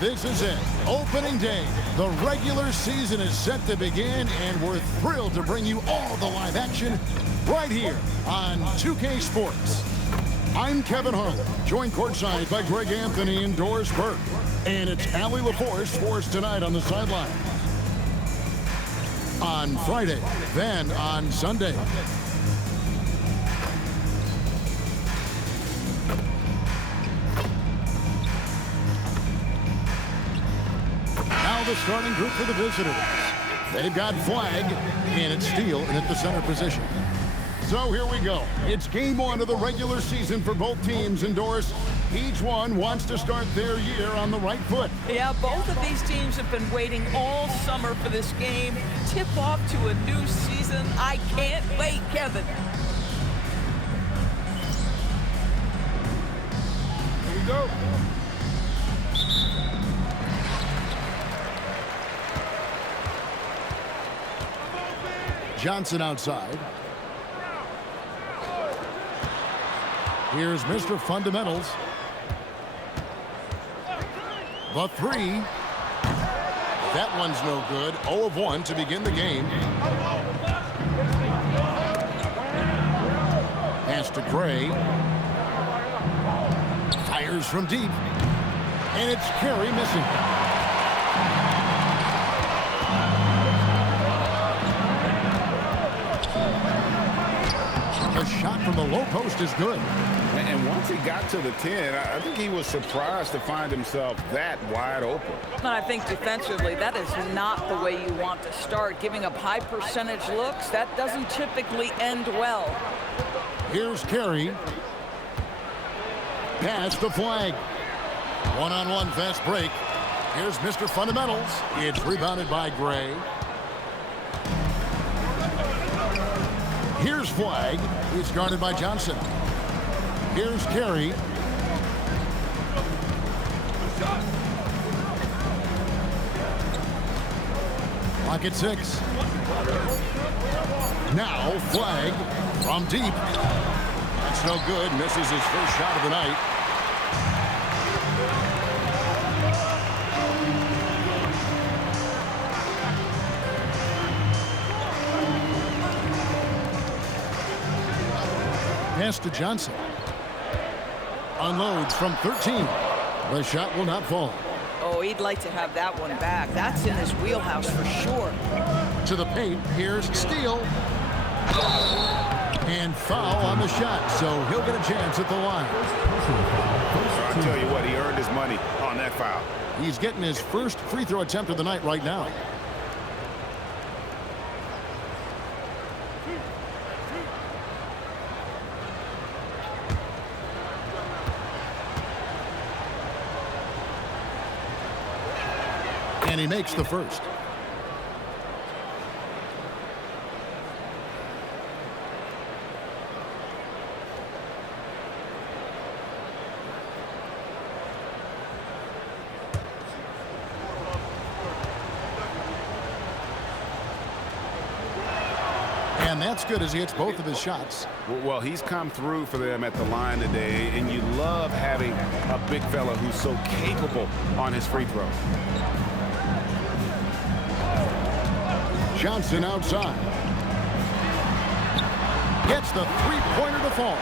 This is it. Opening day. The regular season is set to begin, and we're thrilled to bring you all the live action right here on 2K Sports. I'm Kevin Harlan, joined courtside by Greg Anthony and Doris Burke. And it's Allie LaForce for us tonight on the sideline. On Friday, then on Sunday. Now the starting group for the visitors. They've got Flag, and it's Steele in at the center position. So here we go. It's game one of the regular season for both teams, and Doris, each one wants to start their year on the right foot. Yeah, both of these teams have been waiting all summer for this game. Tip off to a new season. I can't wait, Kevin. Here we go. Johnson outside. Here's Mr. Fundamentals. The three. That one's no good. 0 of 1 to begin the game. Pass to Gray. Fires from deep. And it's Carey missing. The shot from the low post is good. And once he got to the 10, I think he was surprised to find himself that wide open. I think defensively, that is not the way you want to start. Giving up high percentage looks, that doesn't typically end well. Here's Carey. Pass the Flag. One-on-one fast break. Here's Mr. Fundamentals. It's rebounded by Gray. Here's Flag. He's guarded by Johnson. Here's Carey. Clock at 6. Now Flag from deep. That's no good. Misses his first shot of the night. Pass to Johnson. Unloads from 13. The shot will not fall. Oh, he'd like to have that one back. That's in his wheelhouse for sure. To the paint. Here's Steele. And foul on the shot, so he'll get a chance at the line. I tell you what, he earned his money on that foul. He's getting his first free throw attempt of the night right now. And he makes the first. And that's good as he hits both of his shots. Well, he's come through for them at the line today, and you love having a big fella who's so capable on his free throws. Johnson outside. Gets the three-pointer to fall.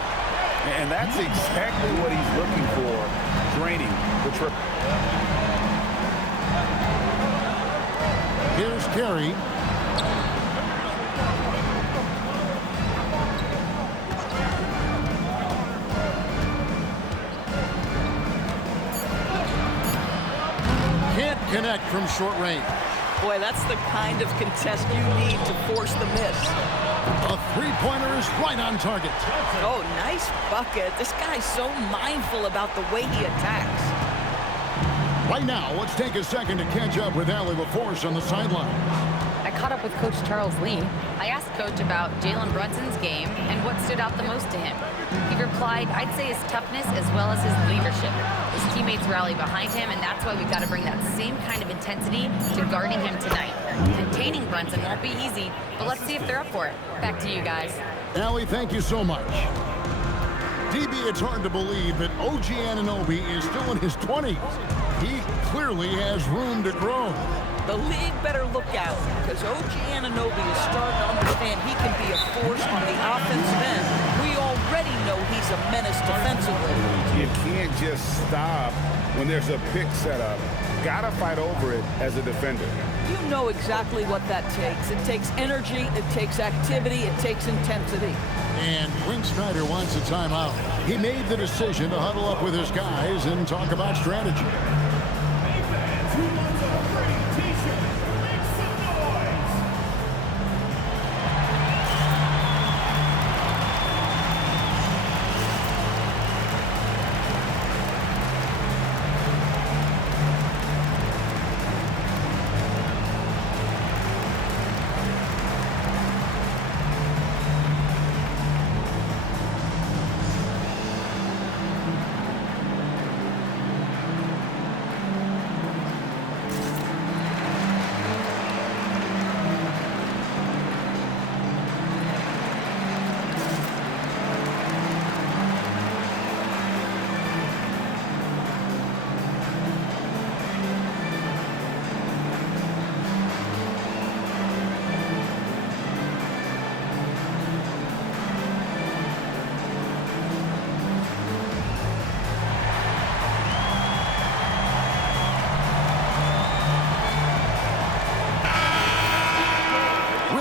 And that's exactly what he's looking for, draining the triple. Here's Carey. Can't connect from short range. Boy, that's the kind of contest you need to force the miss. A three-pointer is right on target. Oh, nice bucket. This guy's so mindful about the way he attacks. Right now, let's take a second to catch up with Allie LaForce on the sideline. I caught up with Coach Charles Lee. I asked Coach about Jalen Brunson's game and what stood out the most to him. He replied, I'd say his toughness as well as his leadership. His teammates rally behind him, and that's why we've got to bring that same kind of intensity to guarding him tonight. Containing Brunson won't be easy, but let's see if they're up for it. Back to you guys. Allie, thank you so much. DB, it's hard to believe that OG Anunoby is still in his 20s. He clearly has room to grow. The league better look out, because OG Anunoby is starting to understand he can be a force on the offensive end. We already know he's a menace defensively. You can't just stop when there's a pick set up. Gotta fight over it as a defender. You know exactly what that takes. It takes energy, it takes activity, it takes intensity. And Quinn Snyder wants a timeout. He made the decision to huddle up with his guys and talk about strategy.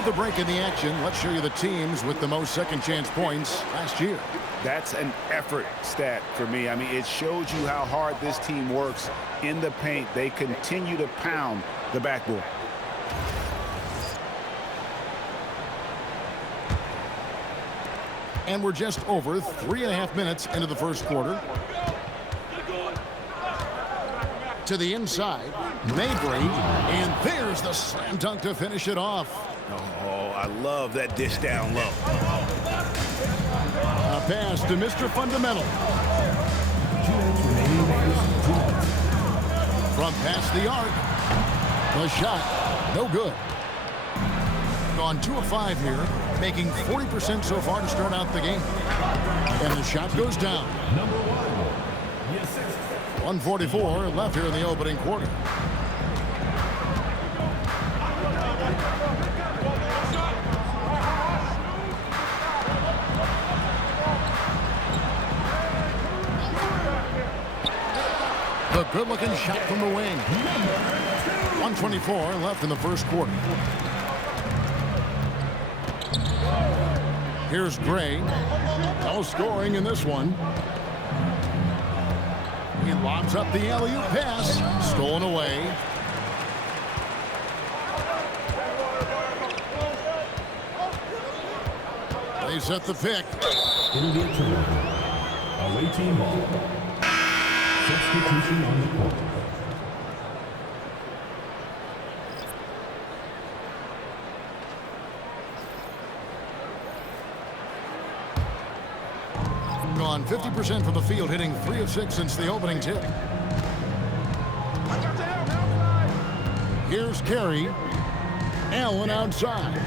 The break in the action. Let's show you the teams with the most second chance points last year. That's an effort stat for me. I mean, it shows you how hard this team works in the paint. They continue to pound the backboard. And we're just over 3.5 minutes into the first quarter. To the inside, Mabry, and there's the slam dunk to finish it off. Oh, I love that dish down low. A pass to Mr. Fundamental. From past the arc. The shot, no good. Gone 2 of 5 here, making 40% so far to start out the game. And the shot goes down. 1:44 left here in the opening quarter. The good-looking shot from the wing. 1:24 left in the first quarter. Here's Gray. No scoring in this one. He lobs up the alley-oop pass. Stolen away. They set the pick. It'll be a turnover. Away team ball. Substitution on the court. Gone 50% from the field, hitting 3 of 6 since the opening tip. Here's Carey. Allen outside.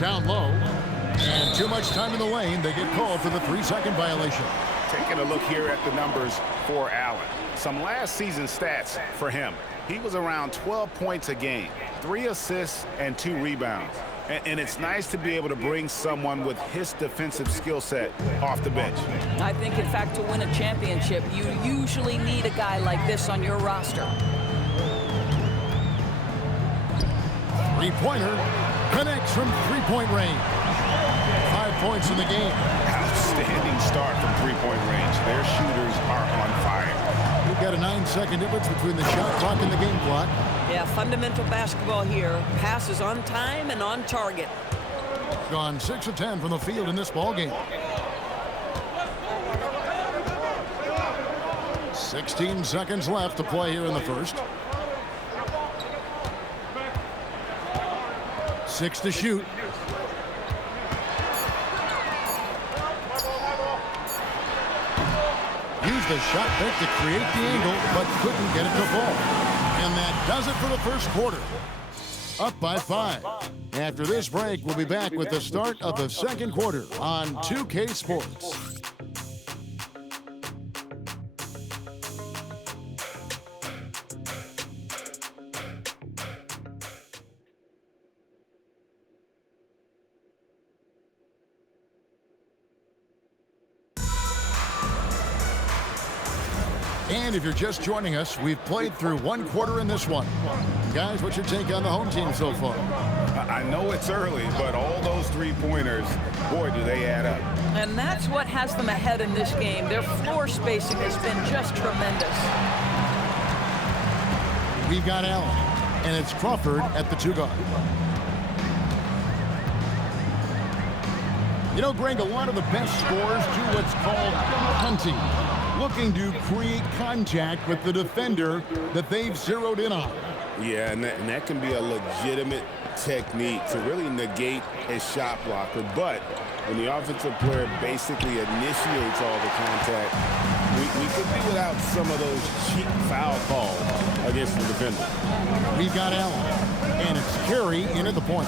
Down low. And too much time in the lane. They get called for the 3-second violation. Taking a look here at the numbers for Allen. Some last season stats for him. He was around 12 points a game, 3 assists and 2 rebounds. And it's nice to be able to bring someone with his defensive skill set off the bench. I think, in fact, to win a championship, you usually need a guy like this on your roster. Three-pointer connects from three-point range. 5 points in the game. Outstanding start from three-point range. Their shooters are on fire. We've got a 9-second difference between the shot clock and the game clock. Yeah, fundamental basketball here. Passes on time and on target. Gone 6 of 10 from the field in this ball game. 16 seconds left to play here in the first. 6 to shoot. Used the shot fake to create the angle, but couldn't get it to fall. And that does it for the first quarter. Up by 5. After this break, we'll be back with the start of the second quarter on 2K Sports. And if you're just joining us, we've played through one quarter in this one. Guys, what's your take on the home team so far? I know it's early, but all those three-pointers, boy, do they add up. And that's what has them ahead in this game. Their floor spacing has been just tremendous. We've got Allen, and it's Crawford at the 2 guard. You know, Greg, a lot of the best scorers do what's called hunting, looking to create contact with the defender that they've zeroed in on. Yeah, and that can be a legitimate technique to really negate a shot blocker. But when the offensive player basically initiates all the contact, we could be without some of those cheap foul calls against the defender. We've got Allen, and it's Carey in at the point.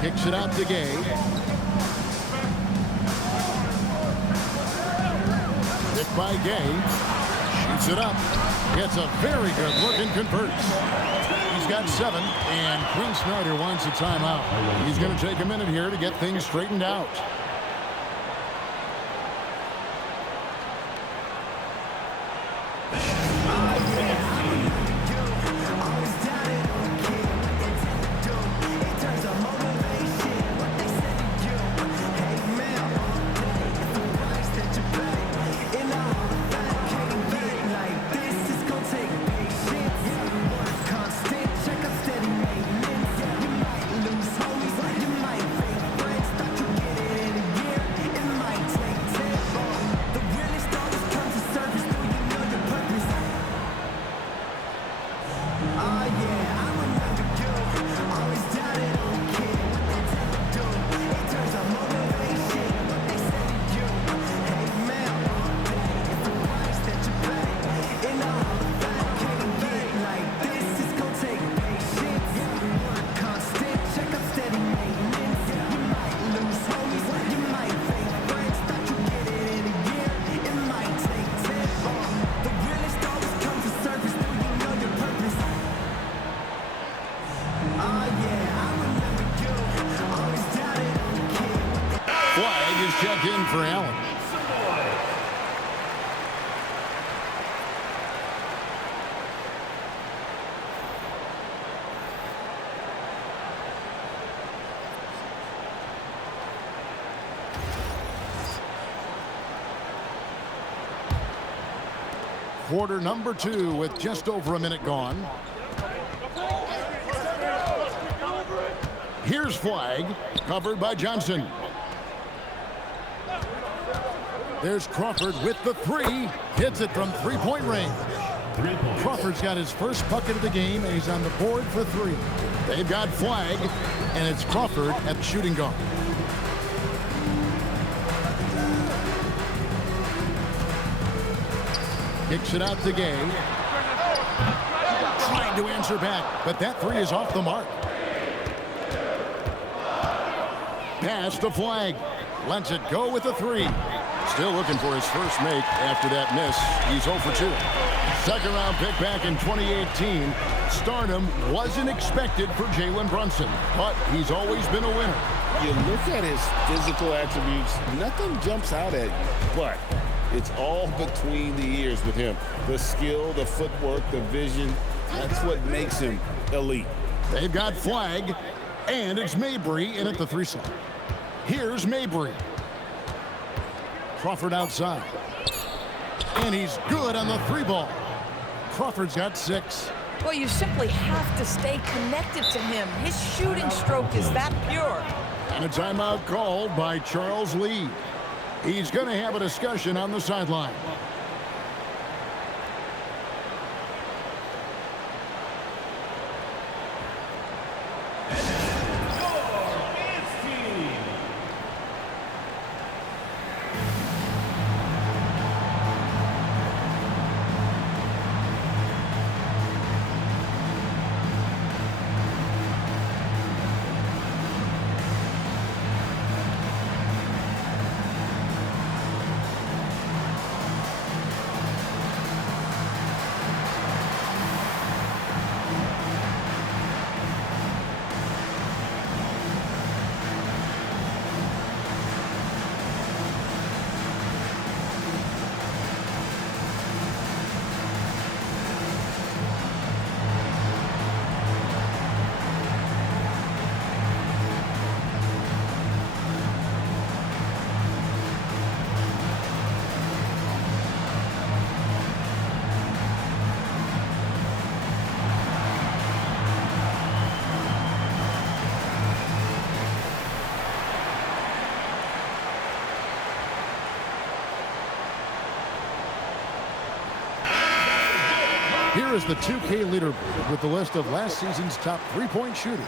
Kicks it out to Gay. Picked by Gay. Shoots it up. Gets a very good look and converts. He's got 7, and Quinn Snyder wants a timeout. He's going to take a minute here to get things straightened out. Flag is checked in for Allen. Quarter number 2 with just over a minute gone. Here's Flag, covered by Johnson. There's Crawford with the 3. Hits it from three-point range. Crawford's got his first bucket of the game, and he's on the board for 3. They've got Flag, and it's Crawford at the shooting guard. Kicks it out to Gay. Trying to answer back, but that 3 is off the mark. Pass to Flag. Lets it go with a 3. Still looking for his first make after that miss. He's 0 for 2. Second round pick back in 2018. Stardom wasn't expected for Jalen Brunson, but he's always been a winner. You look at his physical attributes, nothing jumps out at you, but it's all between the ears with him. The skill, the footwork, the vision, that's what makes him elite. They've got Flag, and it's Mabry in at the 3 slot. Here's Mabry. Crawford outside. And he's good on the 3 ball. Crawford's got 6. Well, you simply have to stay connected to him. His shooting stroke is that pure. And a timeout called by Charles Lee. He's going to have a discussion on the sideline. Here is the 2K leaderboard with the list of last season's top three-point shooters.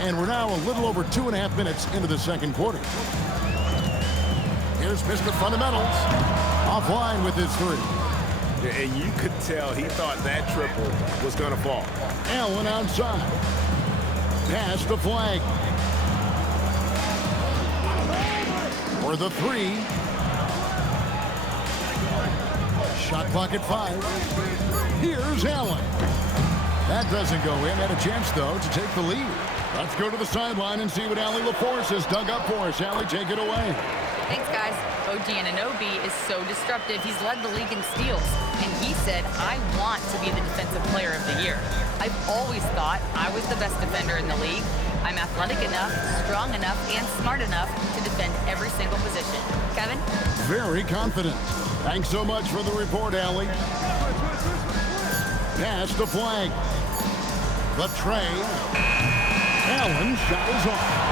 And we're now a little over 2.5 minutes into the second quarter. Here's Mr. Fundamentals. Offline with his three. And you could tell he thought that triple was going to fall. Allen outside. Pass to Flag. For the three. Shot clock at 5. Here's Allen. That doesn't go in. Had a chance, though, to take the lead. Let's go to the sideline and see what Allie LaForce has dug up for us. Allie, take it away. Thanks, guys. OG Anunoby is so disruptive. He's led the league in steals. And he said, I want to be the defensive player of the year. I've always thought I was the best defender in the league. I'm athletic enough, strong enough, and smart enough to defend every single position. Kevin? Very confident. Thanks so much for the report, Allie. Pass to Flag. The tray. Allen shot is off.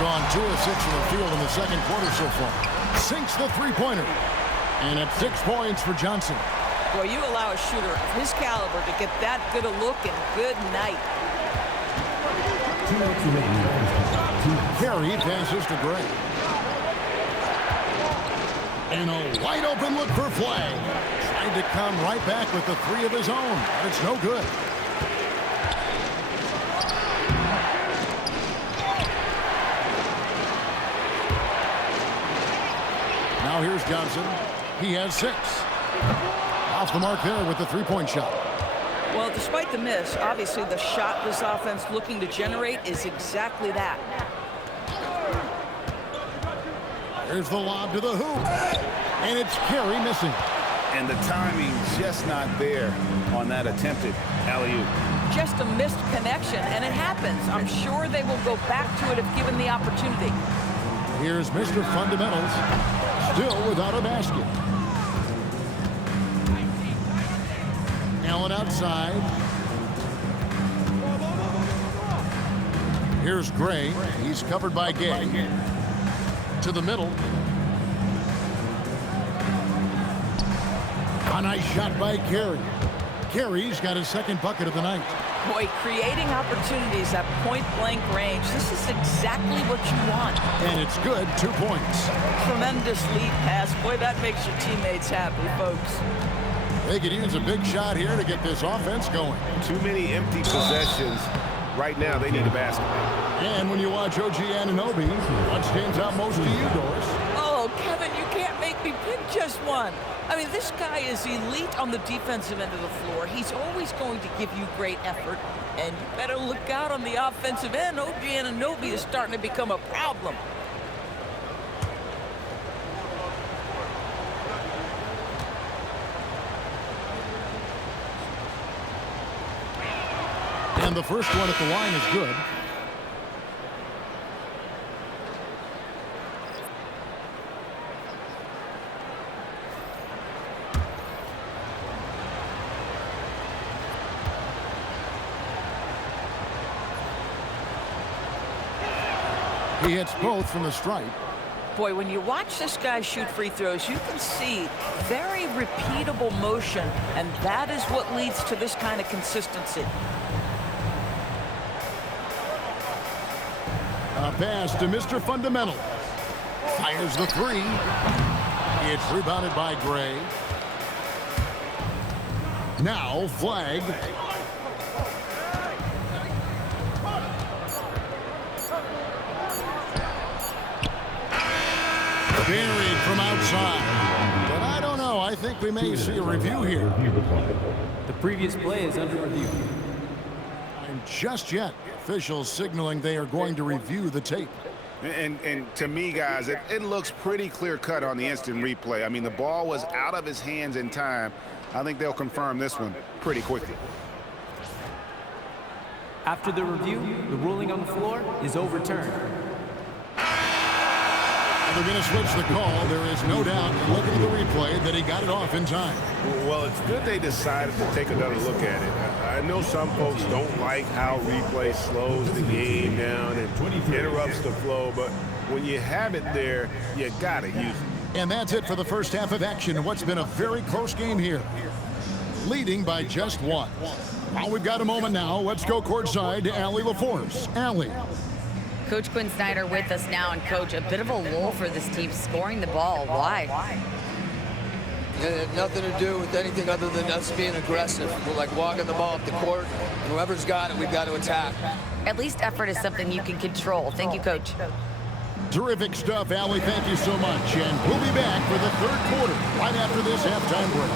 Gone 2 of 6 from the field in the second quarter so far. Sinks the three-pointer. And at 6 points for Johnson. Boy, you allow a shooter of his caliber to get that good a look and good night. Carey passes to Gray. And a wide open look for Flag. Trying to come right back with the three of his own. But it's no good. Now here's Johnson. He has 6. Off the mark there with the three-point shot. Well, despite the miss, obviously the shot this offense looking to generate is exactly that. Here's the lob to the hoop. And it's Carey missing. And the timing just not there on that attempted alley-oop. Just a missed connection, and it happens. I'm sure they will go back to it if given the opportunity. Here's Mr. Fundamentals. Still without a basket. Allen outside. Here's Gray. He's covered by Gay. To the middle. A nice shot by Carey. Carey's got his second bucket of the night. Boy, creating opportunities at point-blank range, this is exactly what you want. And it's good, 2 points. Tremendous lead pass. Boy, that makes your teammates happy, folks. They could use a big shot here to get this offense going. Too many empty possessions. Right now, they need a basket. And when you watch OG Anunoby, what stands out most to you, Doris? Oh, Kevin, you can't make me pick just one. I mean, this guy is elite on the defensive end of the floor. He's always going to give you great effort. And you better look out on the offensive end. OG Anunoby is starting to become a problem. And the first one at the line is good. He hits both from the stripe. Boy, when you watch this guy shoot free throws, you can see very repeatable motion, and that is what leads to this kind of consistency. A pass to Mr. Fundamental. Fires the three. It's rebounded by Gray. Now Flag. Buried from outside. But I don't know. I think we may see a review here. The previous play is under review. And just yet, officials signaling they are going to review the tape. And to me, guys, it looks pretty clear-cut on the instant replay. I mean, the ball was out of his hands in time. I think they'll confirm this one pretty quickly. After the review, the ruling on the floor is overturned. Now they're going to switch the call. There is no doubt, looking at the replay, that he got it off in time. Well, it's good they decided to take another look at it. I know some folks don't like how replay slows the game down and interrupts the flow, but when you have it there, you got to use it. And that's it for the first half of action in what's been a very close game here. Leading by just one. Well, we've got a moment now. Let's go courtside to Allie LaForce. Allie. Coach Quinn Snyder with us now, and Coach, a bit of a lull for this team scoring the ball. Why? It had nothing to do with anything other than us being aggressive. We're like walking the ball up the court. Whoever's got it, we've got to attack. At least effort is something you can control. Thank you, Coach. Terrific stuff, Allie. Thank you so much. And we'll be back for the third quarter right after this halftime break.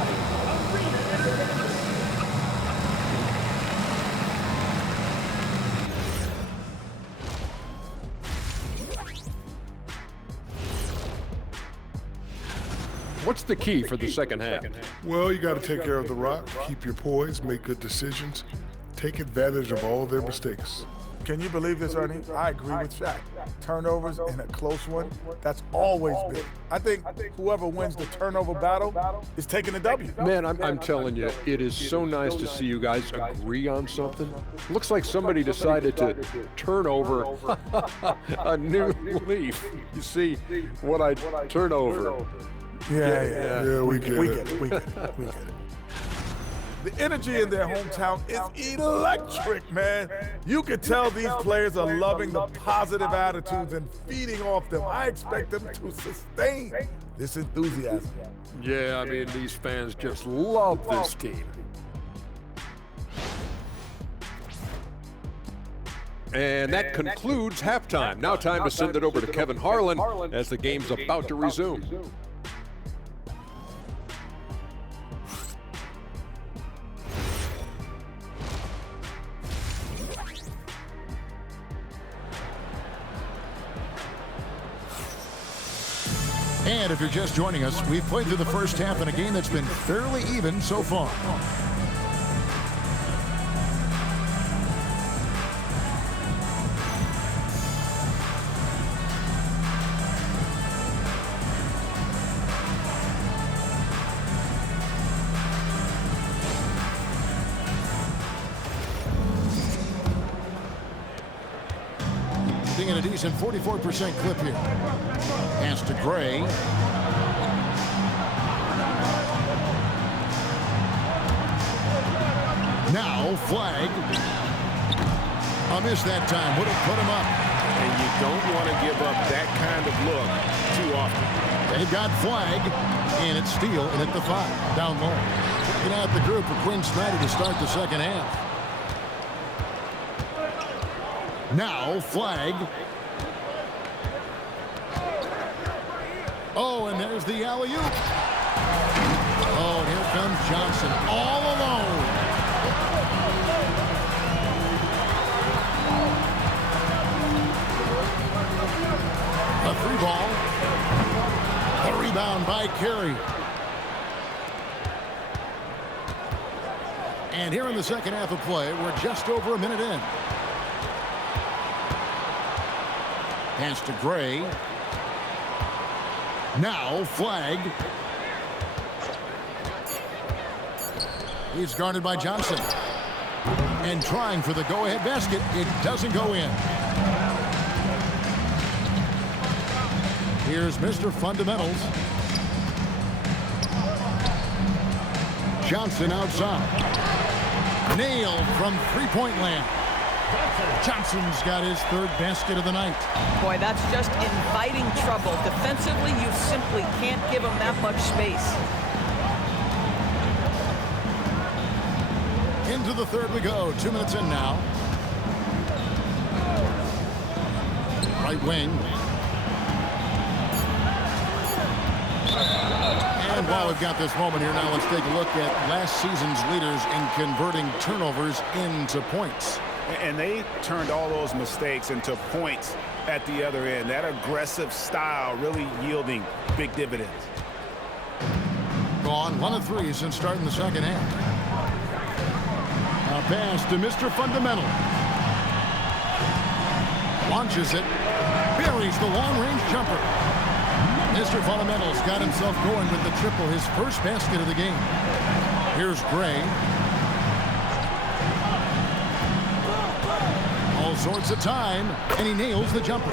What's the key for the second half? Well, you got to take care of the rock, keep your poise, make good decisions, take advantage of all their mistakes. Can you believe this, Ernie? I agree with Shaq. Turnovers in a close one, that's always big. I think whoever wins the turnover battle is taking the W. Man, I'm telling you, it is so nice to see you guys agree on something. Looks like somebody decided to turn over a new leaf. You see what I turn over. Yeah, we get it. We get it. The energy in their hometown is electric, man. You can tell these players are loving the positive attitudes and feeding off them. I expect them to sustain this enthusiasm. Yeah, I mean, these fans just love this team. And that concludes halftime. Now time to send it over to Kevin Harlan as the game's about to resume. And if you're just joining us, we've played through the first half in a game that's been fairly even so far. Being at a decent 44% clip here. Pass to Gray. Now flag. A miss that time. Would have put him up. And you don't want to give up that kind of look too often. They've got flag, and it's Steele and at the 5. Down low. Checking out the group for Quinn Snyder to start the second half. Now flag. Oh, and there's the alley-oop. Oh, and here comes Johnson all alone. A free ball. A rebound by Carey. And here in the second half of play, we're just over a minute in. Pass to Gray. Now flag. He's guarded by Johnson. And trying for the go-ahead basket. It doesn't go in. Here's Mr. Fundamentals. Johnson outside. Nailed from three-point land. Johnson's got his third basket of the night. Boy, that's just inviting trouble. Defensively, you simply can't give him that much space. Into the third we go. 2 minutes in now. Right wing. And while we've got this moment here now, let's take a look at last season's leaders in converting turnovers into points. And they turned all those mistakes into points at the other end. That aggressive style really yielding big dividends. Gone 1 of 3 since starting the second half. A pass to Mr. Fundamental. Launches it. Buries the long-range jumper. Mr. Fundamentals got himself going with the triple, his first basket of the game. Here's Gray. All sorts of time, and he nails the jumper.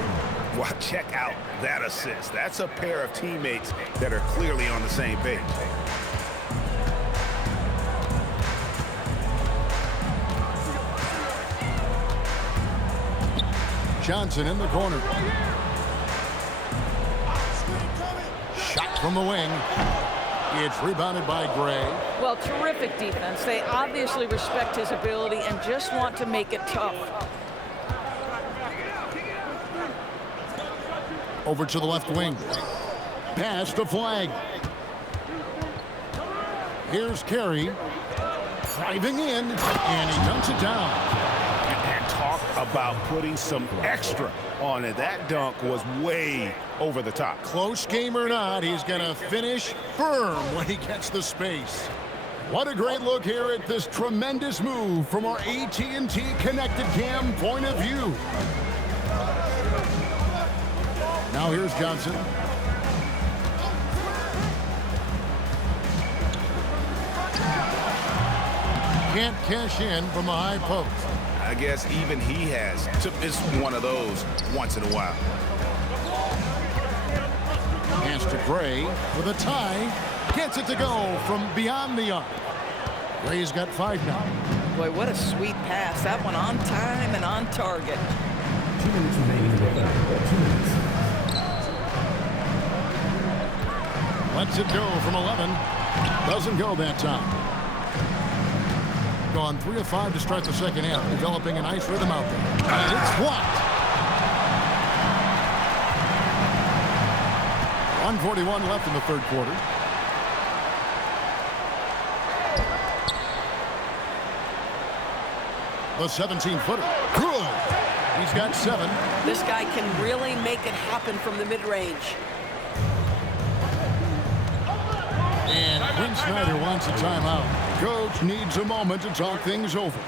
Well, check out that assist. That's a pair of teammates that are clearly on the same page. Johnson in the corner. Shot from the wing. It's rebounded by Gray. Well, terrific defense. They obviously respect his ability and just want to make it tough. Over to the left wing. Pass to Flag. Here's Carey. Driving in, and he dunks it down. And talk about putting some extra on it. That dunk was way over the top. Close game or not, he's going to finish firm when he gets the space. What a great look here at this tremendous move from our AT&T Connected Cam point of view. Now here's Johnson. Can't cash in from a high post. I guess even he has to miss one of those once in a while. Pass to Gray with a tie. Gets it to go from beyond the arc. Gray's got 5 now. Boy, what a sweet pass. That one on time and on target. 2 minutes remaining in the third. 2 minutes. Lets it go from 11. Doesn't go that time. Gone 3 of 5 to start the second half, developing a nice rhythm out there. And it's blocked. 1:41 left in the third quarter. The 17-footer. Good. He's got 7. This guy can really make it happen from the mid-range. And Quinn Snyder wants a timeout. Coach needs a moment to talk things over.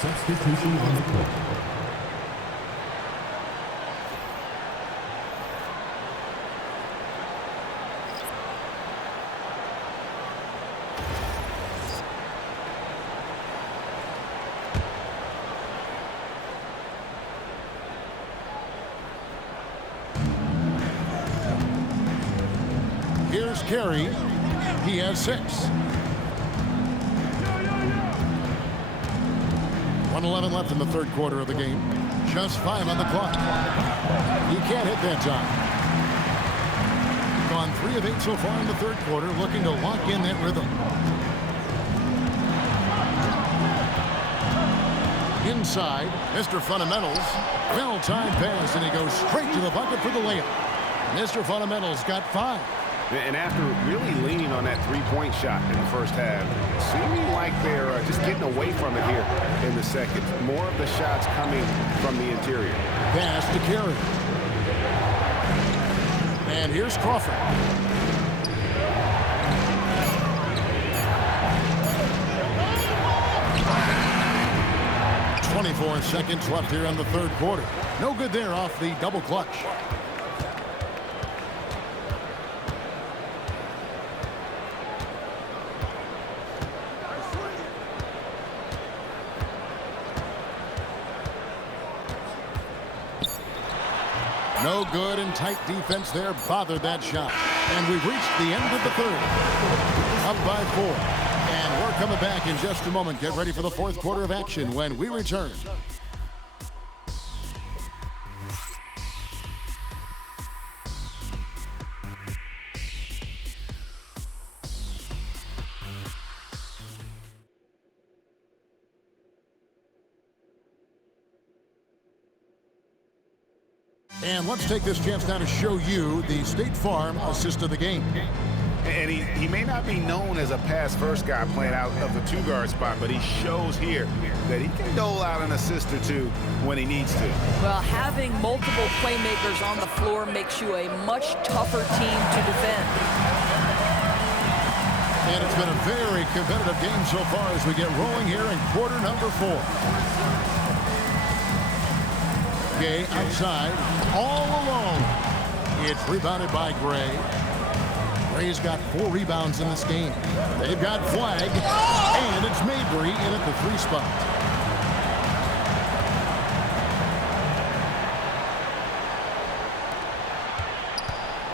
Substitution on the court. Here's Carey. He has 6. 1:11 left in the third quarter of the game. Just 5 on the clock. He can't hit that time. Gone 3 of 8 so far in the third quarter, looking to lock in that rhythm. Inside, Mr. Fundamentals. Well-timed pass, and he goes straight to the bucket for the layup. Mr. Fundamentals got 5. And after really leaning on that three-point shot in the first half, seeming like they're just getting away from it here in the second. More of the shots coming from the interior. Pass to Carey. And here's Crawford. 24 seconds left here in the third quarter. No good there off the double clutch. No good, and tight defense there bothered that shot. And we've reached the end of the third. Up by 4. And we're coming back in just a moment. Get ready for the fourth quarter of action when we return. And let's take this chance now to show you the State Farm assist of the game. And he may not be known as a pass-first guy playing out of the two-guard spot, but he shows here that he can dole out an assist or two when he needs to. Well, having multiple playmakers on the floor makes you a much tougher team to defend. And it's been a very competitive game so far as we get rolling here in quarter number 4. Gay outside, all alone. It's rebounded by Gray. Gray's got 4 rebounds in this game. They've got Flag, and it's Mabry in at the 3 spot.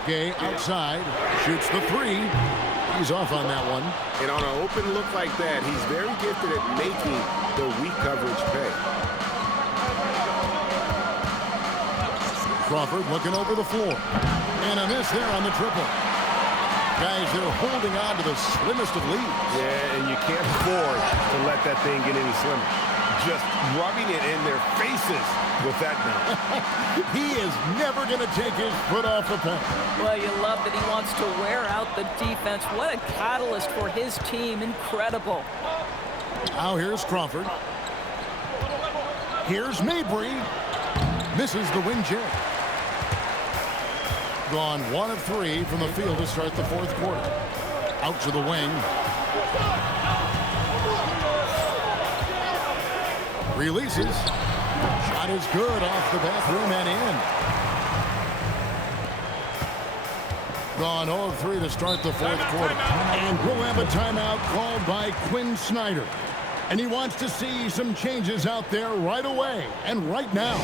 Gay outside, shoots the 3. He's off on that one. And on an open look like that, he's very gifted at making the weak coverage pay. Crawford looking over the floor. And a miss there on the triple. Guys, they're holding on to the slimmest of leads. Yeah, and you can't afford to let that thing get any slimmer. Just rubbing it in their faces with that now. He is never going to take his foot off the pen. Well, you love that he wants to wear out the defense. What a catalyst for his team. Incredible. Now here's Crawford. Here's Mabry. Misses the wing J. Gone 1 of 3 from the field to start the fourth quarter. Out to the wing. Releases. Shot is good off the bathroom and in. Gone 0 of 3 to start the fourth quarter. And we'll have a timeout called by Quinn Snyder. And he wants to see some changes out there right away and right now.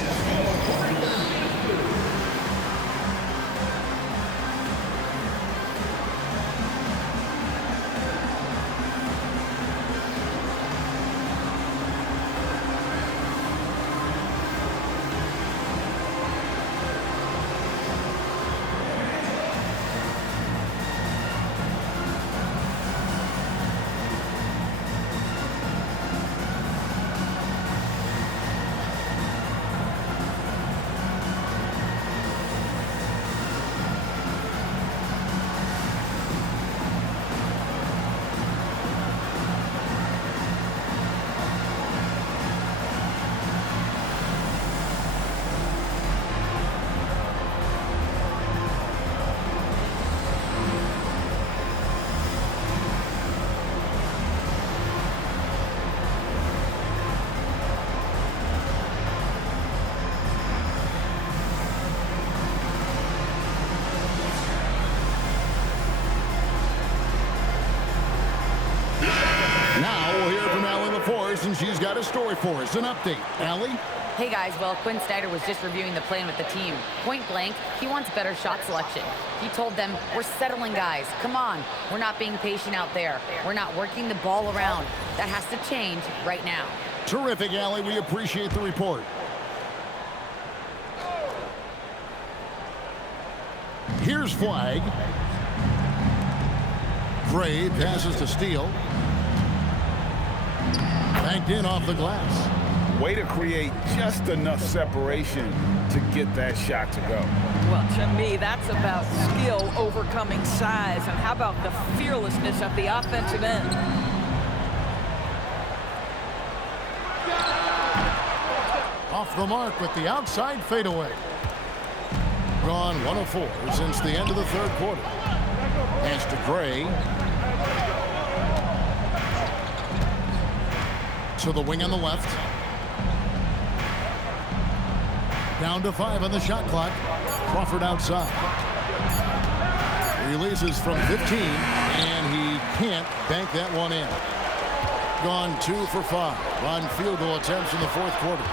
And she's got a story for us, an update. Allie? Hey guys, well, Quinn Snyder was just reviewing the plan with the team. Point blank, he wants better shot selection. He told them, we're settling guys. Come on, we're not being patient out there. We're not working the ball around. That has to change right now. Terrific, Allie. We appreciate the report. Here's Flag. Gray passes to Steele. Banked in off the glass. Way to create just enough separation to get that shot to go. Well, to me, that's about skill overcoming size. And how about the fearlessness at the offensive end? Off the mark with the outside fadeaway. Gone 1 of 4 since the end of the third quarter. Pass to Gray. To the wing on the left. Down to 5 on the shot clock. Crawford outside. Releases from 15, and he can't bank that one in. Gone 2 for 5 on field goal attempts in the fourth quarter.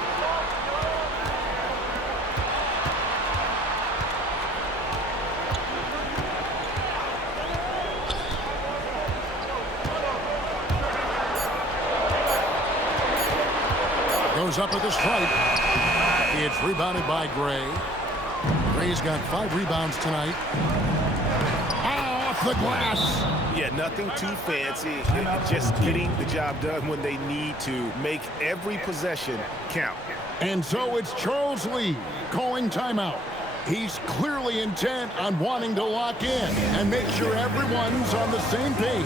Goes up at the stripe. It's rebounded by Gray. Gray's got 5 rebounds tonight. Off the glass. Yeah, nothing too fancy. Just getting the job done when they need to. Make every possession count. And so it's Charles Lee calling timeout. He's clearly intent on wanting to lock in and make sure everyone's on the same page.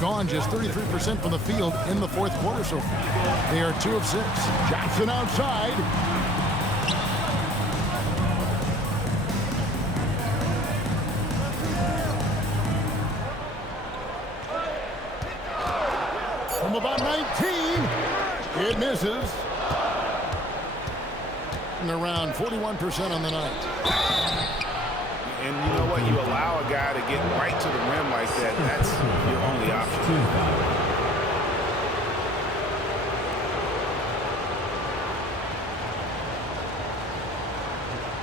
Gone just 33% from the field in the fourth quarter so far. They are 2 of 6. Johnson outside. From about 19, it misses. And around 41% on the night. And you know what? You allow a guy to get right to the rim like that. That's your only option.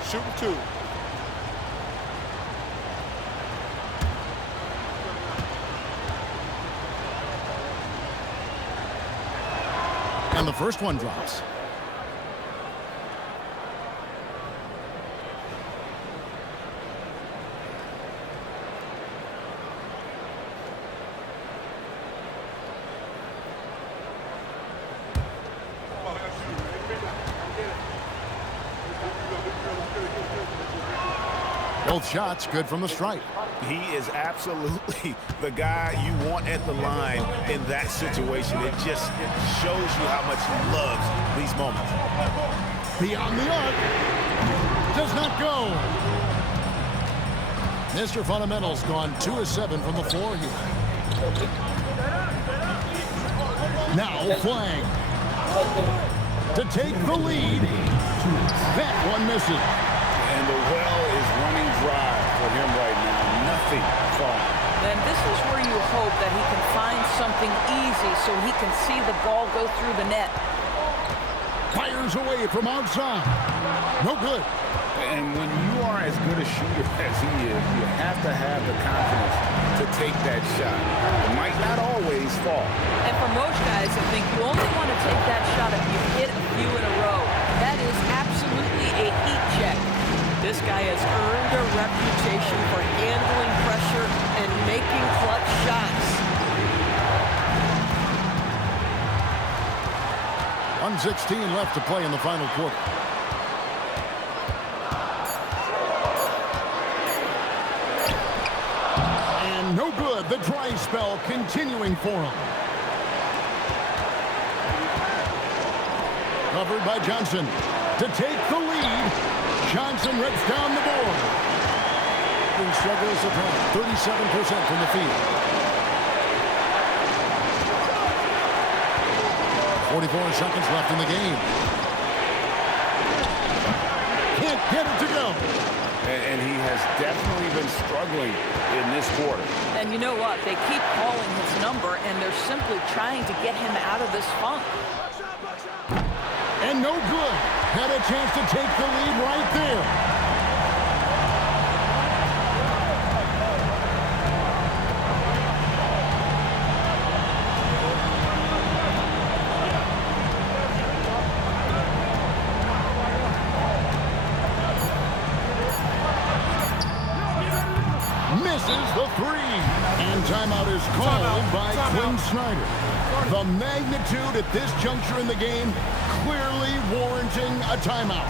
Shooting 2. And the first one drops. Both shots good from the stripe. He is absolutely the guy you want at the line in that situation. It just shows you how much he loves these moments. Beyond the arc. Does not go. Mr. Fundamental's gone 2 of 7 from the floor here. Now Flang. To take the lead. That one misses. And the well is running dry for him right now. Nothing falling. Then this is where you hope that he can find something easy so he can see the ball go through the net. Fires away from outside. No good. And when you are as good a shooter as he is, you have to have the confidence to take that shot. It might not always fall. And for most guys, I think you only want to take that shot if you hit a few in a row. That is absolutely a heat check. This guy has earned a reputation for handling pressure and making clutch shots. 1:16 left to play in the final quarter. And no good. The dry spell continuing for him. Covered by Johnson. To take the lead. Johnson rips down the board. shooting struggles apparent. 37% from the field. 44 seconds left in the game. Can't get it to go. And he has definitely been struggling in this quarter. And you know what? They keep calling his number, and they're simply trying to get him out of this funk. And no good. Had a chance to take the lead right there. Misses the three. And timeout is called by Quinn Snyder. The magnitude at this juncture in the game clearly warranting a timeout.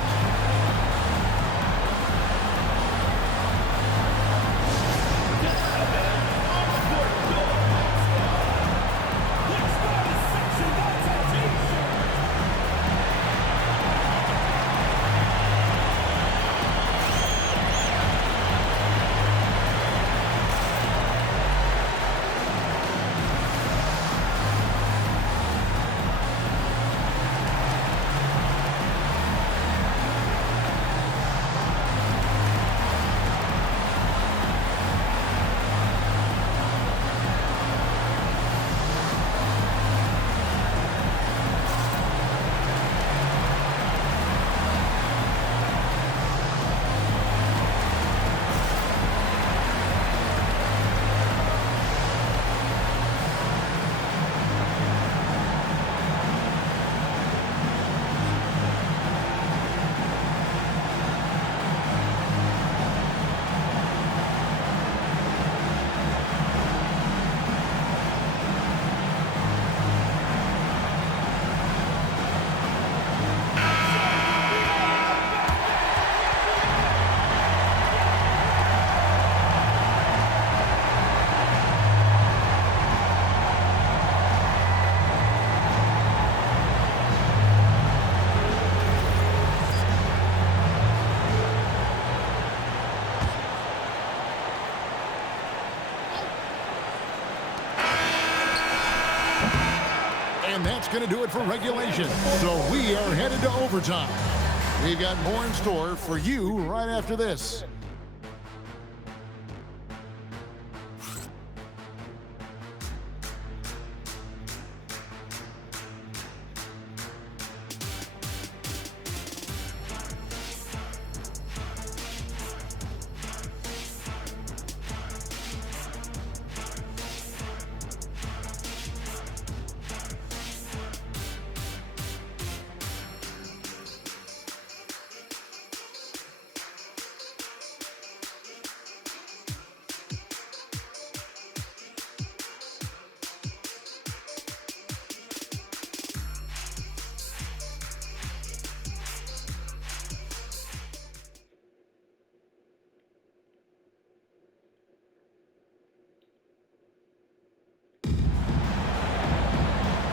And that's going to do it for regulation. So we are headed to overtime. We've got more in store for you right after this.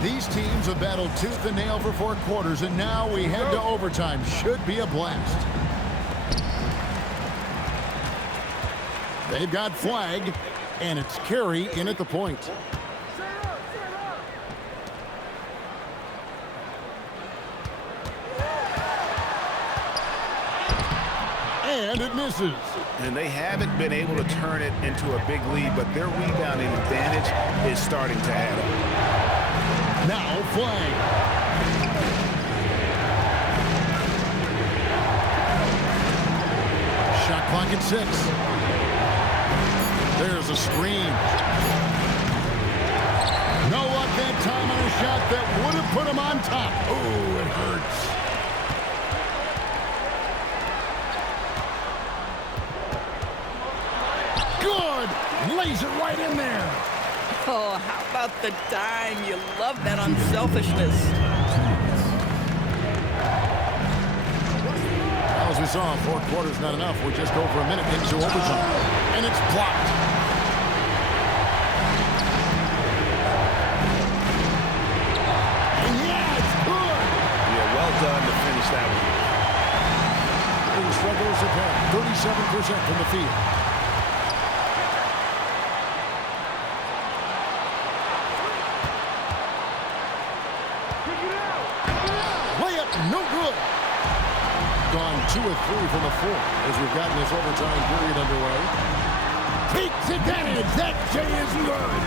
These teams have battled tooth and nail for 4 quarters, and now we head to overtime. Should be a blast. They've got flag, and it's Carey in at the point. And it misses. And they haven't been able to turn it into a big lead, but their rebounding advantage is starting to add up. Now flag. Shot clock at 6. There's a screen. No luck that time on a shot that would have put him on top. Oh, it hurts. Good. Lays it right in there. Oh, how about the dime? You love that unselfishness. Well, as we saw, 4 quarters not enough. We're just over a minute into overtime. And it's blocked. And yeah, it's good. Yeah, well done to finish that one. The struggles apparent. 37% from the field. 2 of 3 from the floor as we've gotten this overtime period underway. Takes advantage. That J is good.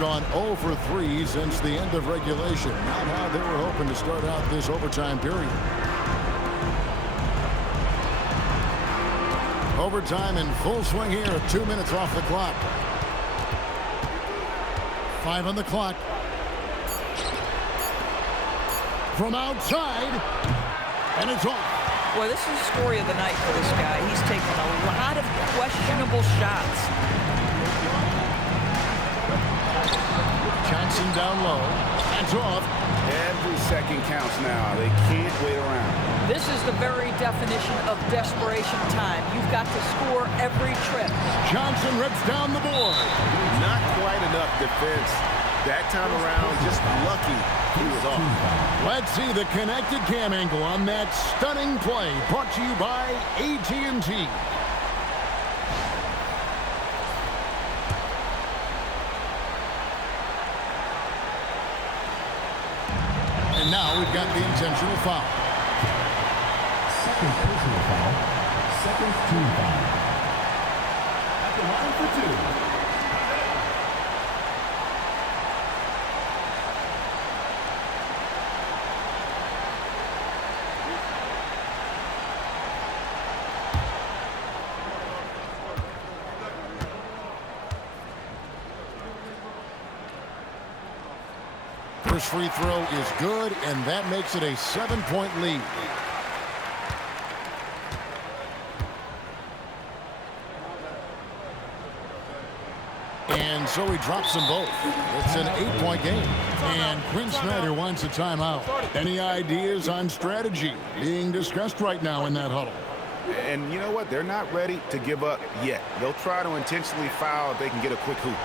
Gone 0 for 3 since the end of regulation. Not how they were hoping to start out this overtime period. Overtime in full swing here. 2 minutes off the clock. 5 on the clock. From outside, and it's off. Boy, this is the story of the night for this guy. He's taken a lot of questionable shots. Johnson down low. That's off. Every second counts now. They can't wait around. This is the very definition of desperation time. You've got to score every trip. Johnson rips down the board. Not quite enough defense. That time around, just lucky he was off. Let's see the connected cam angle on that stunning play. Brought to you by AT&T. And now we've got the intentional foul. Second personal foul. Second team foul. At the line for 2. First free throw is good, and that makes it a 7-point lead. And so he drops them both. It's an 8-point game. And Quinn Snyder wants a timeout. Any ideas on strategy being discussed right now in that huddle? And you know what? They're not ready to give up yet. They'll try to intentionally foul if they can get a quick hoop.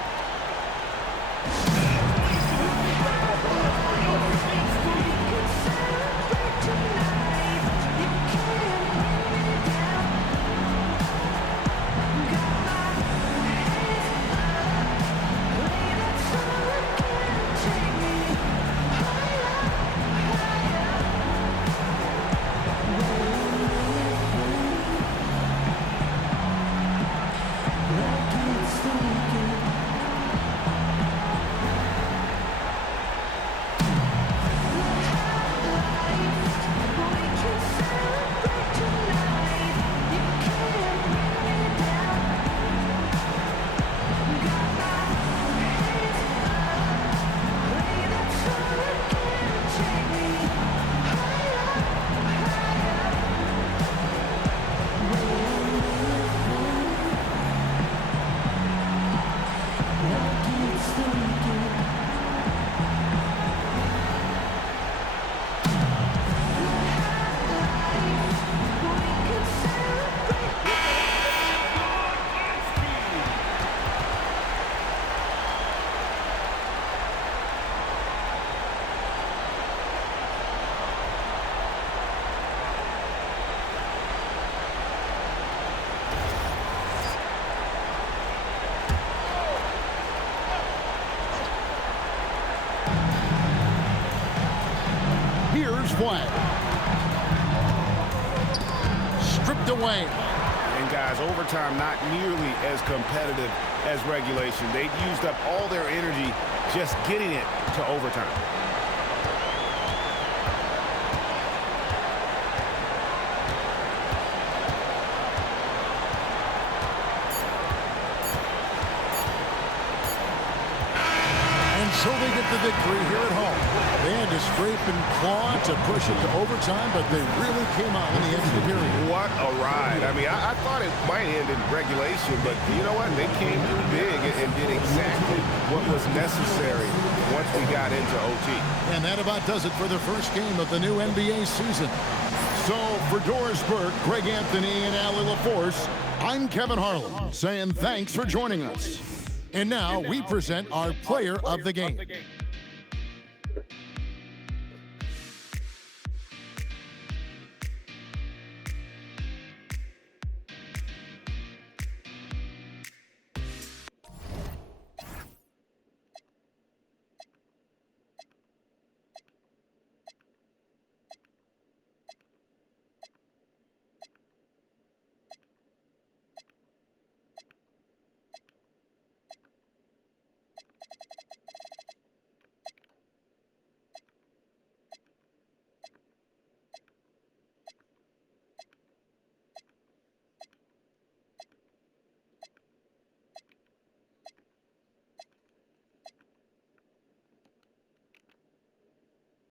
Flag. Stripped away. And guys, overtime not nearly as competitive as regulation. They used up all their energy just getting it to overtime. So they get the victory here at home. They had to scrape and claw to push it to overtime, but they really came out in the extra period. What a ride. I mean, I thought it might end in regulation, but you know what? They came through big and did exactly what was necessary once we got into OT. And that about does it for the first game of the new NBA season. So for Doris Burke, Greg Anthony, and Allie LaForce, I'm Kevin Harlan saying thanks for joining us. And now we present our player of the game.